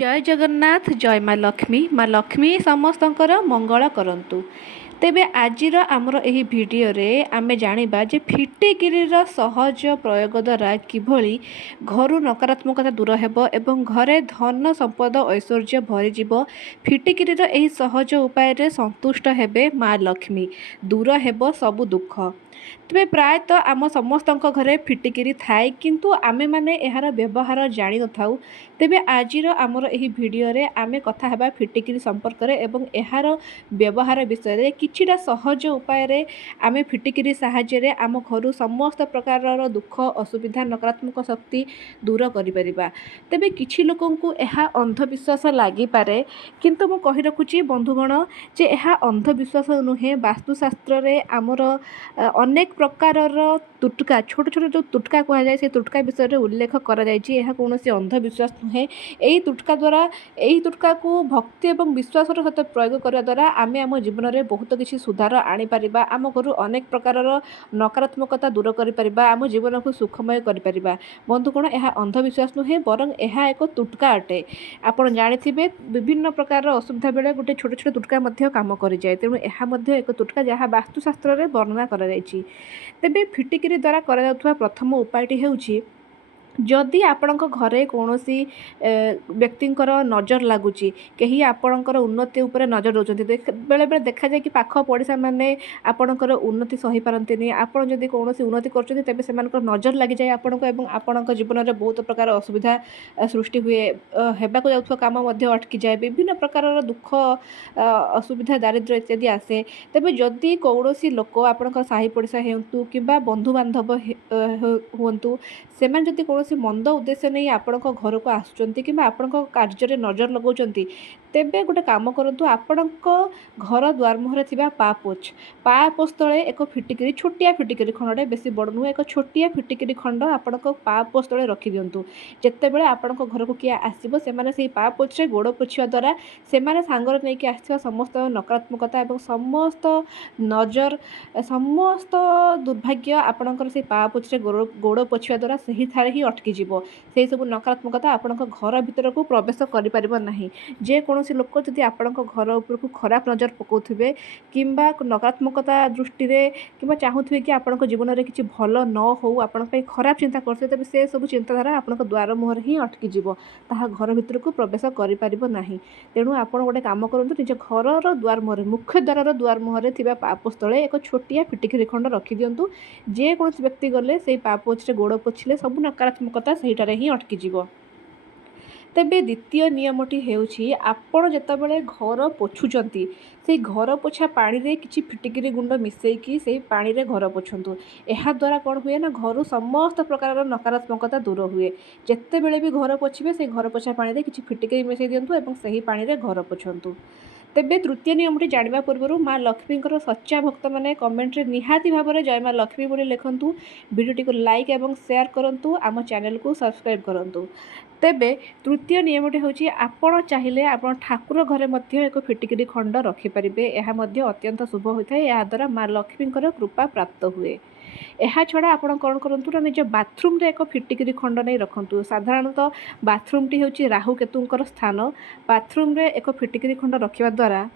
जय जगन्नाथ जय माँ लक्ष्मी समस्तଙ୍କର मंगल करंतु। तेबे आजिर आमर एही भिडियो रे आमे जानिबा जे फिटिकिरीर सहज प्रयोग द्वारा किभଳି घरु नकारात्मकता दूर हेबो एवं घरे धन संपद ऐश्वर्य भरी जीवो। फिटिकिरीर एही सहज उपाय रे संतुष्ट हेबे माँ लक्ष्मी, दूर हेबो सबु दुख। तेबे प्रायतः आम समस्तଙ୍କ घरे फिटिकिरी थाए किंतु आमे माने एहार व्यवहार जानि नथाउ। तेबे आजिर आमर एही भिडियो रे आमे कथा हेबा फिटिकिरी संपर्क रे एवं एहार व्यवहार विषय रे किछिटा सहज उपाय रे आमे फिटिकिरी साहाय्य रे आम घरु समस्त प्रकारर दुख असुविधा नकारात्मक शक्ति दूर करि परिबा। तेबे किछि लोकंकु एहा अंधविश्वास लागि पारे किंतु मु कहि रखुची बंधुगण जे एहा अंधविश्वास नुहे। वास्तुशास्त्र रे आमर अनेक प्रकारर तुटका छोट छोट जो तुटका कहा जाए से तुटका विषय रे उल्लेख करा जायछि। एहा कोनोसी अंधविश्वास नुहे। एही तुटका द्वारा एही तुटका को भक्ति एवं विश्वास सहित प्रयोग करने द्वारा आमे आम जीवन में बहुत किसी सुधार आनी परिबा। आम घर अनेक प्रकारर नकारात्मकता दूर करि परिबा, आम जीवन को सुखमय करि परिबा। बंधुगण एहा अंधविश्वास नुहे बरं एहा एक तुटका अटे। आपण जानिथिबे विभिन्न प्रकार असुविधा बेले गोटे छोट छोट तुटका मध्य काम करि जाय। तेणु एहा मध्य एक तुटका जहाँ वास्तुशास्त्र रे वर्णना करा जायछि। तेबे फिटिकिरी द्वारा करा जाउथुवा प्रथम उपायटी हेउछि जदि आपणक घरे कौनसी व्यक्तिंकर नजर लगुच कहीं आपणकर उन्नति उपरे नजर दौरान बेले बेले देखा जाए कि पाख पड़ोसा मैंने आपणकर उन्नति सही पारती आपड़ जदि कौन उन्नति कर तेज से नजर लगी जाए आपण आपण जीवन में बहुत प्रकार असुविधा सृष्टि हुए होगा जाऊँ कम अटकी जाए विभिन्न प्रकार दुख असुविधा दारिद्र्य इत्यादि आसे। तेज जदि कौन लोक आपण साही पड़ोसा हूँ कि बंधु बांधव हूँ से जदि कौन मंद उद्देश्य नहीं आपण घर को आसुँच कि आपण कार्य नजर लगाउछंती तेबे गोटे काम करंतु आपण घर द्वार मुहरे थिबा पापोछ तले एक फिटिकिरी छोटिया फिटिकिरी खंडे बेसी बड़ नुह एक छोटिया फिटिकिरी खंड आपण पापोछ तले रखि दियंतु। जेतेबेले आपण घर को किए आसीबो सेमाने सेही पापोछ रे गोड़ पोछिया द्वारा सेमाने सांगर नेकी आसीबा समस्त नकारात्मकता एवं समस्त नजर समस्त दुर्भाग्य आपणकर से पापोछ रे गोड़ पोछिया द्वारा सही थारे ही अटकी जीवो। से सब नकारात्मकता आपण घर भीतर को प्रवेश करि परिबो नाही। जे कौनसी लोक जदि आपण घर उपर को खराब नजर पकाउथिबे किंबा नकारात्मकता दृष्टि कि चाहूथे कि आपण जीवन में किसी भल न हो आपण खराब चिंता करते तेज से सब चिंताधारा आपण द्वार मुहर ही अटकी जीवो, ताहा घर भीतर को प्रवेश करि परिबो नाही। तेणु आपण गोटे काम करंतु निज घरर द्वार मुहर मुख्य द्वार द्वार मुहर थिबा पापोछ तले एक छोटिया फिटिकिरी खंड रखि दियंतु। जे कौन व्यक्ति गले से पापोछ रे गोड़ पोछिले सब नकारात्मकता सहीटारे ही अटकी जीवो। तेबे द्वितीय नियमटी हेउछि आपण जेतेबेले घर पोछुचंती से घर पोछा पानी रे किछि फिटिकिरी गुंड मिसेइकी से पानी रे घर पोछंतु। एहा द्वारा कौन हुए ना घर समस्त प्रकार नकारात्मकता दूर हुए। जेतेबेले भी घर पोछिबे से घर पोछा पानी रे किछि फिटिकिरी मिसेइ दियंतु एवं सही पानी रे घर पोछंतु। तेबे तृतीय नियमटी जानिबा पूर्व माँ लक्ष्मी सच्चा भक्त मैंने कमेंट रे निहाती भाव में जय माँ लक्ष्मी बोली लिखंतु। वीडियोटी को लाइक एवं शेयर करंतु, आम चैनल को सब्सक्राइब करंतु। तेबे तृतीय नियमटी होछि आपण चाहिए आपण ठाकुर घरे मध्य एक फिटिकिरी खंड रखिपारे। यह अत्यंत शुभ होता है। या द्वारा माँ लक्ष्मी कृपा प्राप्त हुए। यह छड़ा आपण कौन करूँ ना निज बाथरूम रे एक फिटिकिरी खंड नहीं रखुँ। साधारणतः बाथरूम टी होछि राहु केतुंकर स्थान। बाथरूम रे एक फिटिकिरी खंड रखिबा द्वारा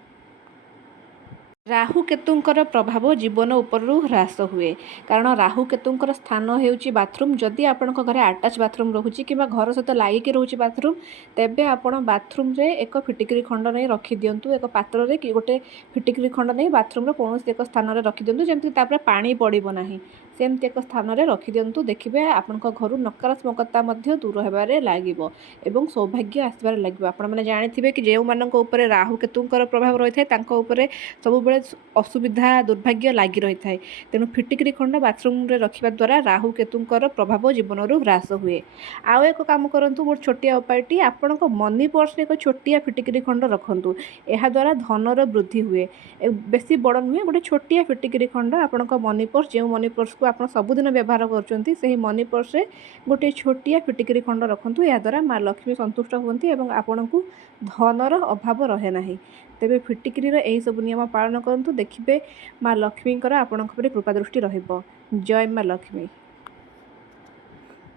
राहु केतुंकर प्रभाव जीवन उपरू ह्रास हुए। कारण राहु केतुंकर स्थान हेउची बाथरूम। जदि आपण घरे आटाच बाथरूम रोची कि घर सहित लागिक रोची बाथरूम तेबे आपण बाथरूम रे एक फिटिकिरी खंड नहीं रखि दियंतु। एक पात्र रे कि गोटे फिटिकिरी खंड नहीं बाथरूम रे कौन एक स्थान रे रखि दियंतु जेमति तापर पानी पड़िबो नाही। सेमती एक स्थान रे रखि दियंतु। देखिबे आपण घर नकारात्मकता मध्य दूर हेबारे लागिबो एवं सौभाग्य आसबार लागिबो। आपण माने जानिथिबे कि जेउ मानक ऊपर राहु केतुंकर प्रभाव रही थाए तांको ऊपर सब असुविधा दुर्भाग्य लगी रही है। तेणु फिटिकिरी खंड बाथरूम रे रखिबा द्वारा राहु केतुंकर प्रभाव जीवन ह्रास हुए। आउ एक काम करंतु गोटे छोटिया उपायटी आपण मनी पर्स एक छोटिया फिटिकिरी खंड रखंतु। यह द्वारा धनर वृद्धि हुए। बेसी बड़ नुहे गोटे छोटिया फिटिकिरी खंड आपण मनी पर्स जो मनी पर्स को आप सबुदिन व्यवहार करछंती से मनी पर्स रे गोटे छोटिया फिटिकिरी खंड रखंतु। या द्वारा माँ लक्ष्मी संतुष्ट हुंती एवं आपण को धनर अभाव रहे नाही। तेबे फिटिकिरी यही सब नियम पालन करंतु। देखिबे माँ लक्ष्मी आपणक कृपा दृष्टि रहिबो। जय माँ लक्ष्मी।